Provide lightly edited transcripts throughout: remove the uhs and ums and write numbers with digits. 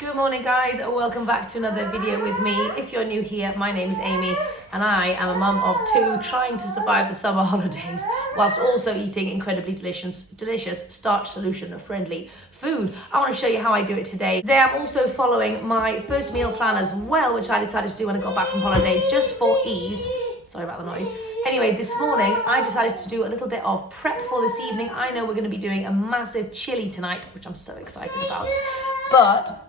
Good morning guys, welcome back to another video with me. If you're new here, my name is Amy and I am a mum of two trying to survive the summer holidays whilst also eating incredibly delicious Starch Solution friendly food. I want to show you how I do it today. Today I'm also following my first meal plan as well, which I decided to do when I got back from holiday just for ease. Sorry about the noise. Anyway, this morning I decided to do a little bit of prep for this evening. I know we're going to be doing a massive chili tonight, which I'm so excited about, but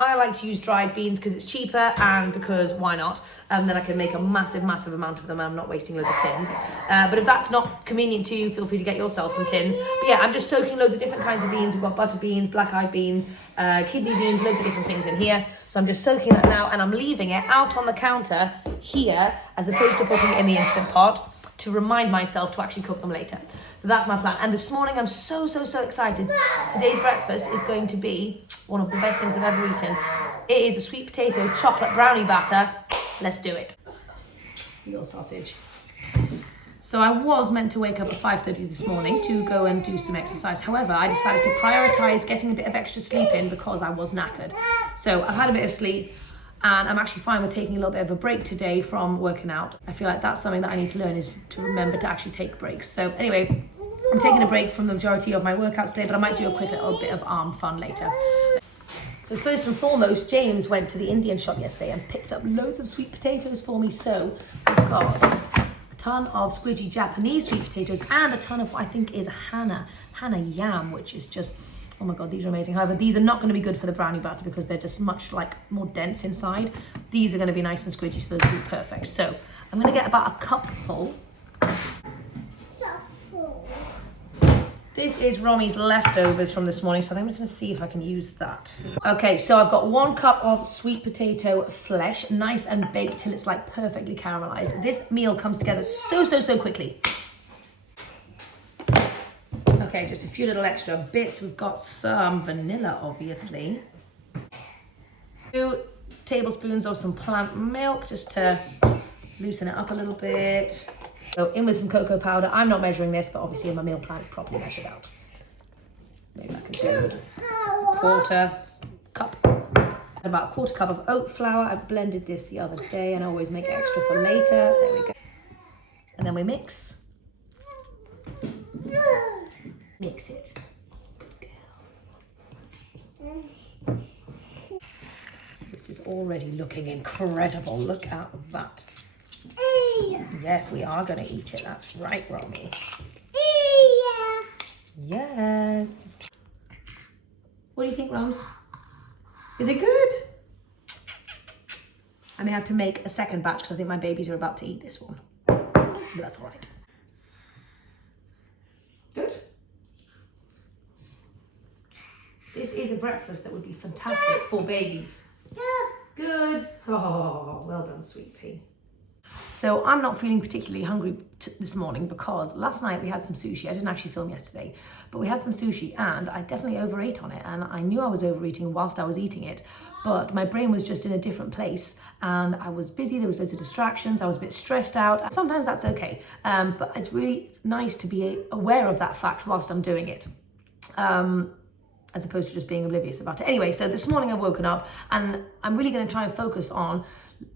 I like to use dried beans because it's cheaper and because why not? Then I can make a massive amount of them and I'm not wasting loads of tins. But if that's not convenient to you, feel free to get yourself some tins. But yeah, I'm just soaking loads of different kinds of beans. We've got butter beans, black-eyed beans, kidney beans, loads of different things in here. So I'm just soaking that now and I'm leaving it out on the counter here as opposed to putting it in the Instant Pot to remind myself to actually cook them later. So that's my plan. And this morning I'm so excited. Today's breakfast is going to be one of the best things I've ever eaten. It is a sweet potato chocolate brownie batter. Let's do it. Real sausage. So I was meant to wake up at 5:30 this morning to go and do some exercise. However, I decided to prioritize getting a bit of extra sleep in because I was knackered. So I've had a bit of sleep and I'm actually fine with taking a little bit of a break today from working out. I feel like that's something that I need to learn, is to remember to actually take breaks. So anyway, I'm taking a break from the majority of my workouts today, but I might do a quick little bit of arm fun later. So first and foremost, James went to the Indian shop yesterday and picked up loads of sweet potatoes for me. So we've got a ton of squidgy Japanese sweet potatoes and a ton of what I think is hana yam, which is just, oh my God, these are amazing. However, these are not going to be good for the brownie batter because they're just much more dense inside. These are going to be nice and squidgy, so those will be perfect. So I'm going to get about a cup full. This is Romy's leftovers from this morning, so I'm just going to see if I can use that. Okay, so I've got 1 cup of sweet potato flesh, nice and baked till it's like perfectly caramelized. This meal comes together so quickly. Okay, just a few little extra bits. We've got some vanilla, obviously. 2 tablespoons of some plant milk, just to loosen it up a little bit. So in with some cocoa powder. I'm not measuring this, but obviously in my meal plan it's properly measured out. Maybe I can do a quarter cup. About a quarter cup of oat flour. I blended this the other day and I always make extra for later. There we go. And then we mix. Mix it. Good girl. This is already looking incredible. Look at that. Yes, we are going to eat it. That's right, Romy. Yes. What do you think, Rose? Is it good? I may have to make a second batch because I think my babies are about to eat this one. But that's all right. Good. This is a breakfast that would be fantastic for babies. Good. Oh, well done, sweet pea. So I'm not feeling particularly hungry this morning because last night we had some sushi. I didn't actually film yesterday, but we had some sushi and I definitely overate on it. And I knew I was overeating whilst I was eating it, but my brain was just in a different place and I was busy. There was loads of distractions. I was a bit stressed out. Sometimes that's okay, but it's really nice to be aware of that fact whilst I'm doing it. As opposed to just being oblivious about it. Anyway, so this morning I've woken up and I'm really going to try and focus on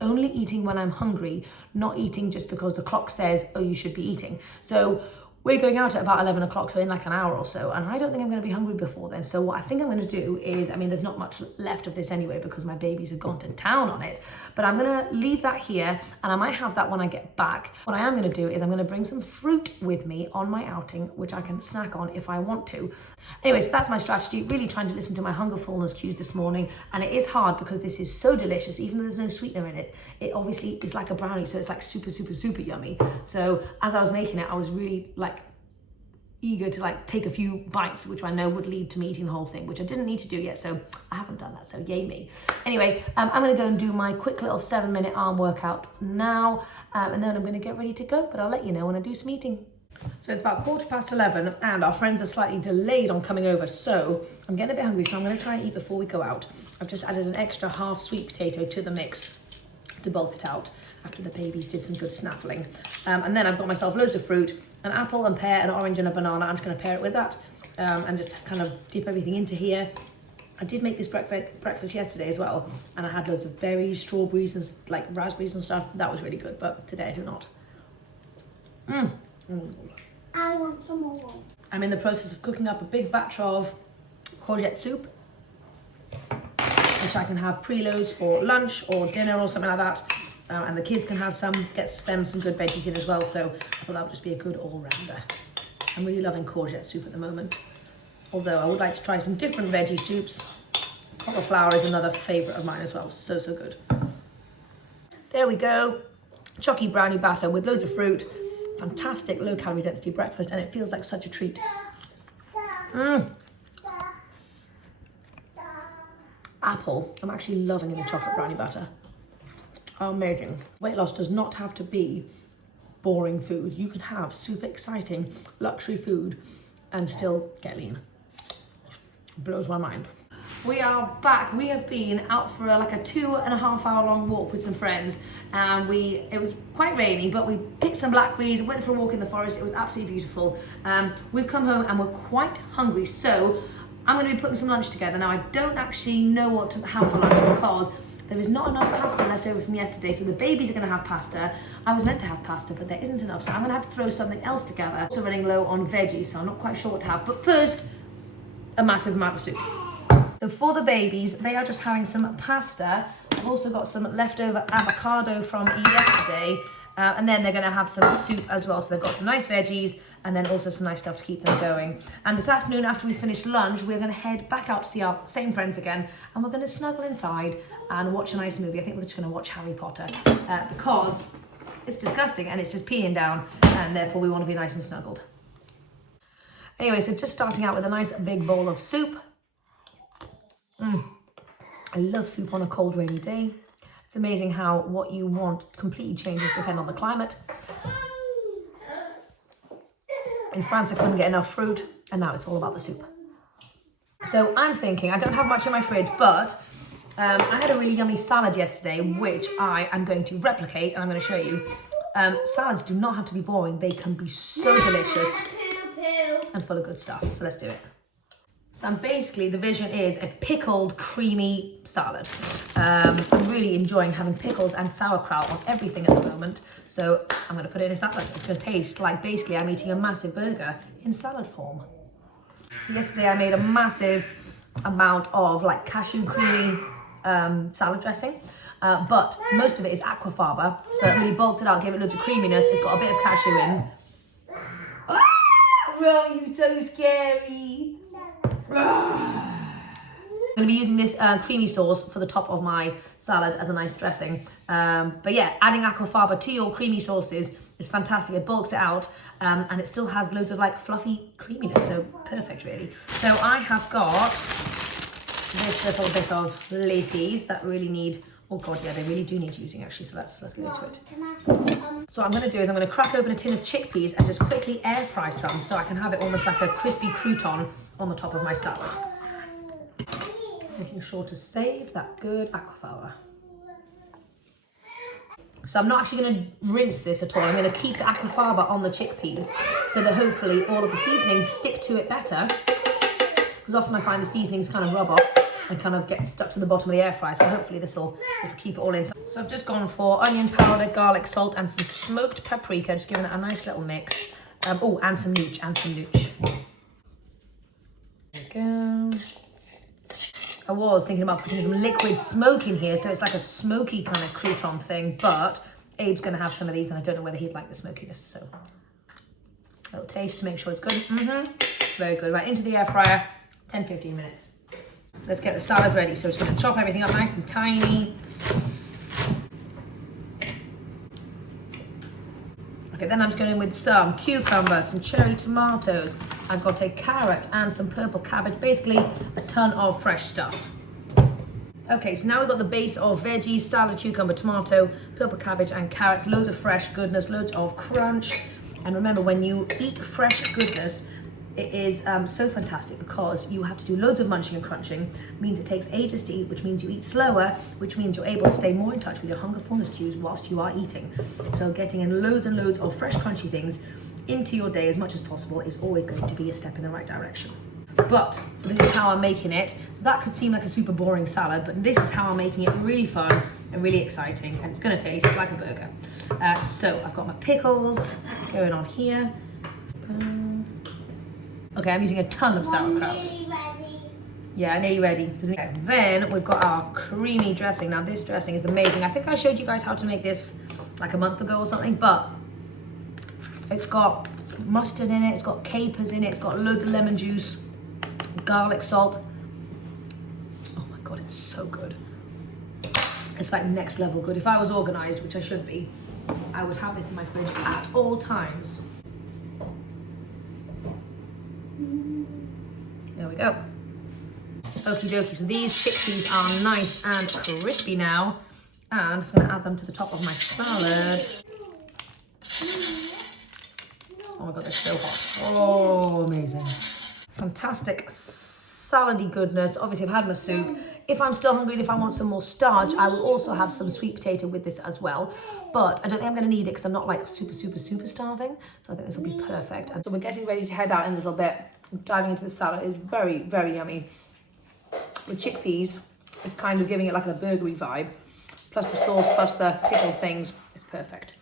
only eating when I'm hungry, not eating just because the clock says, oh, you should be eating. So we're going out at about 11 o'clock, so in like an hour or so, and I don't think I'm going to be hungry before then. So what I think I'm going to do is, I mean, there's not much left of this anyway because my babies have gone to town on it, but I'm going to leave that here and I might have that when I get back. What I am going to do is I'm going to bring some fruit with me on my outing, which I can snack on if I want to. Anyway, so that's my strategy, really trying to listen to my hunger fullness cues this morning. And it is hard because this is so delicious, even though there's no sweetener in it. It obviously is like a brownie, so it's like super yummy. So as I was making it, I was really eager to take a few bites, which I know would lead to me eating the whole thing, which I didn't need to do yet, so I haven't done that, so yay me. Anyway, I'm gonna go and do my quick little 7-minute arm workout now, and then I'm gonna get ready to go, but I'll let you know when I do some eating. So it's about 11:15 and our friends are slightly delayed on coming over, so I'm getting a bit hungry, so I'm gonna try and eat before we go out. I've just added an extra half sweet potato to the mix to bulk it out after the babies did some good snaffling. And then I've got myself loads of fruit, an apple and pear, an orange and a banana. I'm just going to pair it with that and just kind of dip everything into here. I did make this breakfast yesterday as well, and I had loads of berries, strawberries, and like raspberries and stuff. That was really good, but today I do not. I want some more. I'm in the process of cooking up a big batch of courgette soup, which I can have preloads for lunch or dinner or something like that. And the kids can have some, get them some good veggies in as well. So I thought that would just be a good all-rounder. I'm really loving courgette soup at the moment. Although I would like to try some different veggie soups. Cauliflower is another favourite of mine as well. So, so good. There we go. Chalky brownie batter with loads of fruit. Fantastic low calorie density breakfast, and it feels like such a treat. Apple, I'm actually loving in the chocolate brownie batter. Amazing. Weight loss does not have to be boring food. You can have super exciting luxury food and still get lean. Blows my mind. We are back. We have been out for like a 2.5 hour long walk with some friends, and it was quite rainy, but we picked some blackberries, went for a walk in the forest. It was absolutely beautiful. We've come home and we're quite hungry, so I'm going to be putting some lunch together. Now I don't actually know what to have for lunch because there is not enough pasta left over from yesterday, so the babies are going to have pasta. I was meant to have pasta, but there isn't enough, so I'm going to have to throw something else together. Also running low on veggies, so I'm not quite sure what to have. But first, a massive amount of soup. So for the babies, they are just having some pasta. I've also got some leftover avocado from yesterday, and then they're going to have some soup as well. So they've got some nice veggies and then also some nice stuff to keep them going. And this afternoon, after we finish lunch, we're going to head back out to see our same friends again, and we're going to snuggle inside and watch a nice movie. I think we're just going to watch Harry Potter because it's disgusting and it's just peeing down, and therefore we want to be nice and snuggled. Anyway, so just starting out with a nice big bowl of soup. I love soup on a cold, rainy day. It's amazing how what you want completely changes depending on the climate. In France, I couldn't get enough fruit, and now it's all about the soup. So I'm thinking, I don't have much in my fridge, but I had a really yummy salad yesterday, which I am going to replicate, and I'm going to show you. Salads do not have to be boring. They can be so delicious and full of good stuff. So let's do it. So basically the vision is a pickled creamy salad. I'm really enjoying having pickles and sauerkraut on everything at the moment. So I'm going to put it in a salad. It's going to taste like basically I'm eating a massive burger in salad form. So yesterday I made a massive amount of like cashew creamy salad dressing. But most of it is aquafaba. So it really bulked it out, gave it loads of creaminess. It's got a bit of cashew in. Ah, Ro, you're so scary. I'm going to be using this creamy sauce for the top of my salad as a nice dressing. But yeah, adding aquafaba to your creamy sauces is fantastic. It bulks it out and it still has loads of like fluffy creaminess. So perfect, really. So I have got this little bit of leafies that really need, oh God, yeah, they really do need using actually. So let's get into it. So what I'm going to do is I'm going to crack open a tin of chickpeas and just quickly air fry some so I can have it almost like a crispy crouton on the top of my salad. Making sure to save that good aquafaba. So I'm not actually going to rinse this at all. I'm going to keep the aquafaba on the chickpeas so that hopefully all of the seasonings stick to it better. Because often I find the seasonings kind of rub off and kind of get stuck to the bottom of the air fryer. So hopefully this will keep it all in. So I've just gone for onion powder, garlic, salt, and some smoked paprika. Just giving it a nice little mix. Oh, and some nooch, There we go. I was thinking about putting some liquid smoke in here, so it's like a smoky kind of crouton thing, but Abe's going to have some of these, and I don't know whether he'd like the smokiness, so a little taste to make sure it's good. Very good. Right, into the air fryer, 10-15 minutes. Let's get the salad ready. So it's going to chop everything up nice and tiny. Okay, then I'm just going in with some cucumber, some cherry tomatoes. I've got a carrot and some purple cabbage, basically a ton of fresh stuff. Okay, so now we've got the base of veggies, salad, cucumber, tomato, purple cabbage and carrots, loads of fresh goodness, loads of crunch. And remember, when you eat fresh goodness, it is so fantastic because you have to do loads of munching and crunching. It means it takes ages to eat, which means you eat slower, which means you're able to stay more in touch with your hunger fullness cues whilst you are eating. So getting in loads and loads of fresh crunchy things into your day as much as possible is always going to be a step in the right direction. But, so this is how I'm making it. So that could seem like a super boring salad, but this is how I'm making it really fun and really exciting, and it's gonna taste like a burger. So I've got my pickles going on here. Okay, I'm using a ton of sauerkraut. Yeah, nearly ready. Okay, then we've got our creamy dressing. Now this dressing is amazing. I think I showed you guys how to make this like a month ago or something, but it's got mustard in it, it's got capers in it, it's got loads of lemon juice, garlic salt. Oh my God, it's so good. It's like next level good. If I was organized, which I should be, I would have this in my fridge at all times. There we go. Okie dokie, so these chickpeas are nice and crispy now, and I'm gonna add them to the top of my salad. Oh my God, they're so hot. Oh, amazing. Fantastic salady goodness. Obviously, I've had my soup. If I'm still hungry and if I want some more starch, I will also have some sweet potato with this as well. But I don't think I'm gonna need it because I'm not like super starving. So I think this will be perfect. And so we're getting ready to head out in a little bit. Diving into the salad. It's very, very yummy. With chickpeas, it's kind of giving it like a burgery vibe. Plus the sauce, plus the pickle things. It's perfect.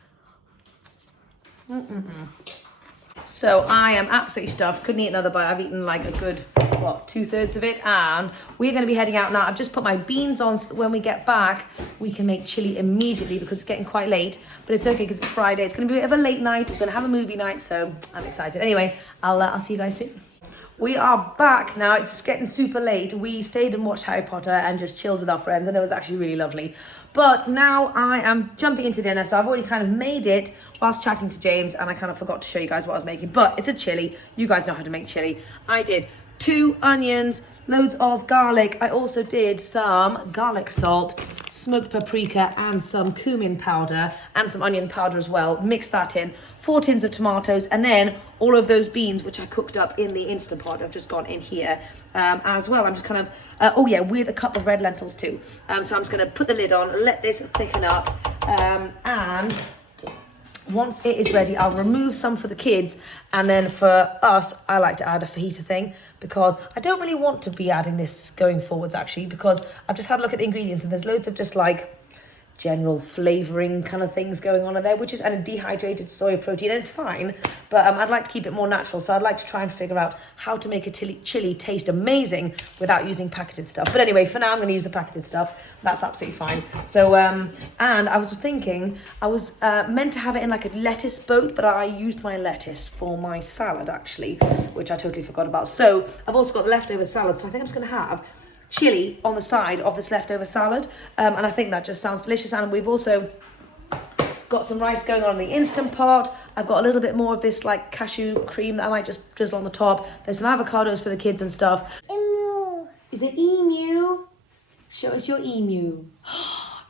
So I am absolutely stuffed. Couldn't eat another bite. I've eaten like a good, what, 2/3 of it. And we're going to be heading out now. I've just put my beans on so that when we get back, we can make chili immediately because it's getting quite late. But it's okay because it's Friday. It's going to be a bit of a late night. We're going to have a movie night, so I'm excited. Anyway, I'll see you guys soon. We are back now. It's getting super late. We stayed and watched Harry Potter and just chilled with our friends, and it was actually really lovely. But now I am jumping into dinner, so I've already kind of made it whilst chatting to James, and I kind of forgot to show you guys what I was making. But it's a chili. You guys know how to make chili. I did 2 onions, loads of garlic. I also did some garlic salt, smoked paprika, and some cumin powder, and some onion powder as well. Mix that in. 4 tins of tomatoes, and then all of those beans, which I cooked up in the Instant Pot, have just gone in here as well. I'm just kind of, oh yeah, with a cup of red lentils too. So I'm just going to put the lid on, let this thicken up, and once it is ready, I'll remove some for the kids, and then for us, I like to add a fajita thing, because I don't really want to be adding this going forwards actually, because I've just had a look at the ingredients, and there's loads of just like general flavoring kind of things going on in there, which is, and a dehydrated soy protein, and it's fine, but I'd like to keep it more natural, so I'd like to try and figure out how to make a chili taste amazing without using packeted stuff. But anyway, for now I'm going to use the packeted stuff. That's absolutely fine. So and I was thinking I was meant to have it in like a lettuce boat, but I used my lettuce for my salad actually, which I totally forgot about. So I've also got the leftover salad, so I think I'm just going to have chili on the side of this leftover salad, and I think that just sounds delicious. And we've also got some rice going on in the Instant Pot. I've got a little bit more of this like cashew cream that I might just drizzle on the top. There's some avocados for the kids and stuff. Emu. Is it emu? Show us your emu.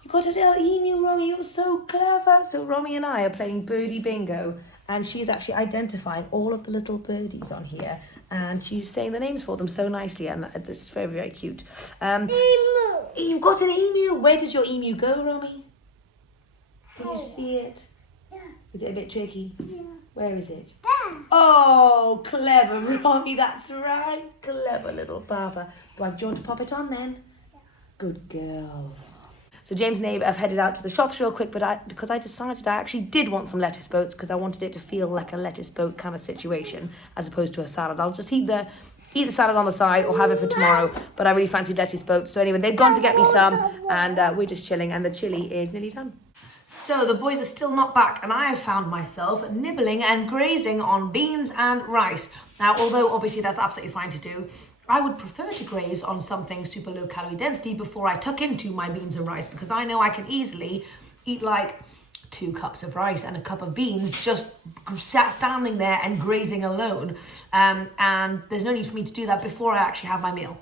You got a little emu, Romy. You're so clever. So Romy and I are playing birdie bingo, and she's actually identifying all of the little birdies on here, and she's saying the names for them so nicely, and this is very, very cute. Emu. You got an emu. Where does your emu go, Romy? Can you see it? Yeah. Is it a bit tricky? Yeah. Where is it? There. Oh, clever, Romy. That's right. Clever little Baba. Do you want to pop it on then? Yeah. Good girl. So James and Abe have headed out to the shops real quick, but because I decided I actually did want some lettuce boats, because I wanted it to feel like a lettuce boat kind of situation as opposed to a salad. I'll just eat the salad on the side or have it for tomorrow, but I really fancied lettuce boats. So anyway, they've gone to get me some, and we're just chilling, and the chili is nearly done. So the boys are still not back, and I have found myself nibbling and grazing on beans and rice. Now, although obviously that's absolutely fine to do, I would prefer to graze on something super low calorie density before I tuck into my beans and rice, because I know I can easily eat like 2 cups of rice and a cup of beans just standing there and grazing alone. And there's no need for me to do that before I actually have my meal.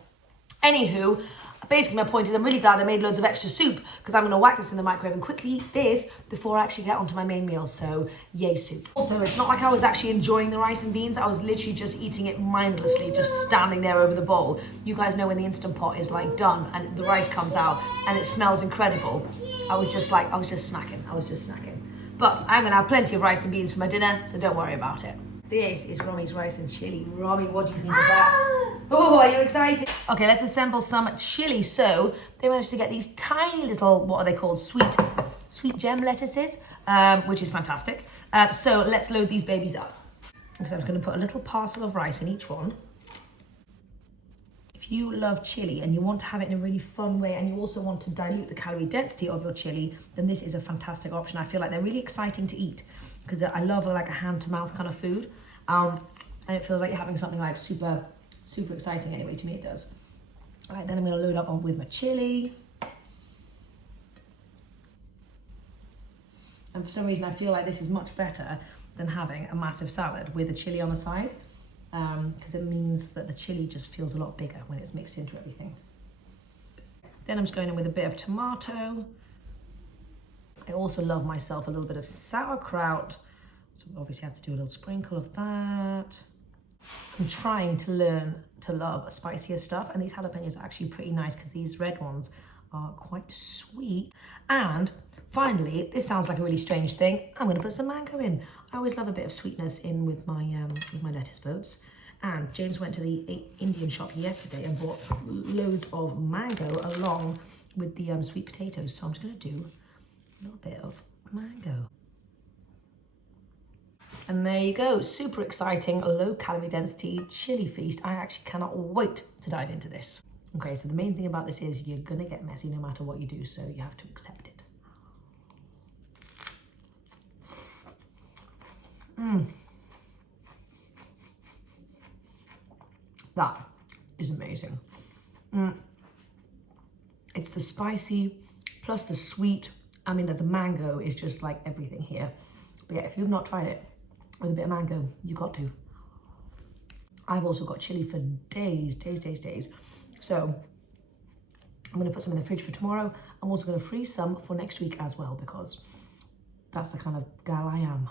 Anywho, basically my point is I'm really glad I made loads of extra soup, because I'm going to whack this in the microwave and quickly eat this before I actually get onto my main meal. So yay soup. Also, it's not like I was actually enjoying the rice and beans. I was literally just eating it mindlessly, just standing there over the bowl. You guys know when the Instant Pot is like done and the rice comes out and it smells incredible. I was just snacking. But I'm going to have plenty of rice and beans for my dinner, so don't worry about it. This is Rommy's rice and chili. Rommy, what do you think of that? Oh, are you excited? Okay, let's assemble some chili. So they managed to get these tiny little, what are they called? Sweet gem lettuces, which is fantastic. So let's load these babies up. So I'm going to put a little parcel of rice in each one. If you love chili and you want to have it in a really fun way and you also want to dilute the calorie density of your chili, then this is a fantastic option. I feel like they're really exciting to eat because I love like a hand to mouth kind of food. And it feels like you're having something like super exciting anyway. To me it does. All right, then I'm going to load up on with my chili. And for some reason I feel like this is much better than having a massive salad with a chili on the side. Because it means that the chili just feels a lot bigger when it's mixed into everything. Then I'm just going in with a bit of tomato. I also love myself a little bit of sauerkraut. So we obviously have to do a little sprinkle of that. I'm trying to learn to love spicier stuff, and these jalapenos are actually pretty nice because these red ones are quite sweet. And finally, this sounds like a really strange thing, I'm going to put some mango in. I always love a bit of sweetness in with my lettuce boats. And James went to the Indian shop yesterday and bought loads of mango along with the sweet potatoes. So I'm just going to do a little bit of mango. And there you go, super exciting, low calorie density chili feast. I actually cannot wait to dive into this. Okay, so the main thing about this is you're gonna get messy no matter what you do, so you have to accept it. That is amazing. It's the spicy plus the sweet. I mean, the mango is just like everything here. But yeah, if you've not tried it with a bit of mango, you got to. I've also got chili for days. So I'm gonna put some in the fridge for tomorrow. I'm also gonna freeze some for next week as well because that's the kind of gal I am.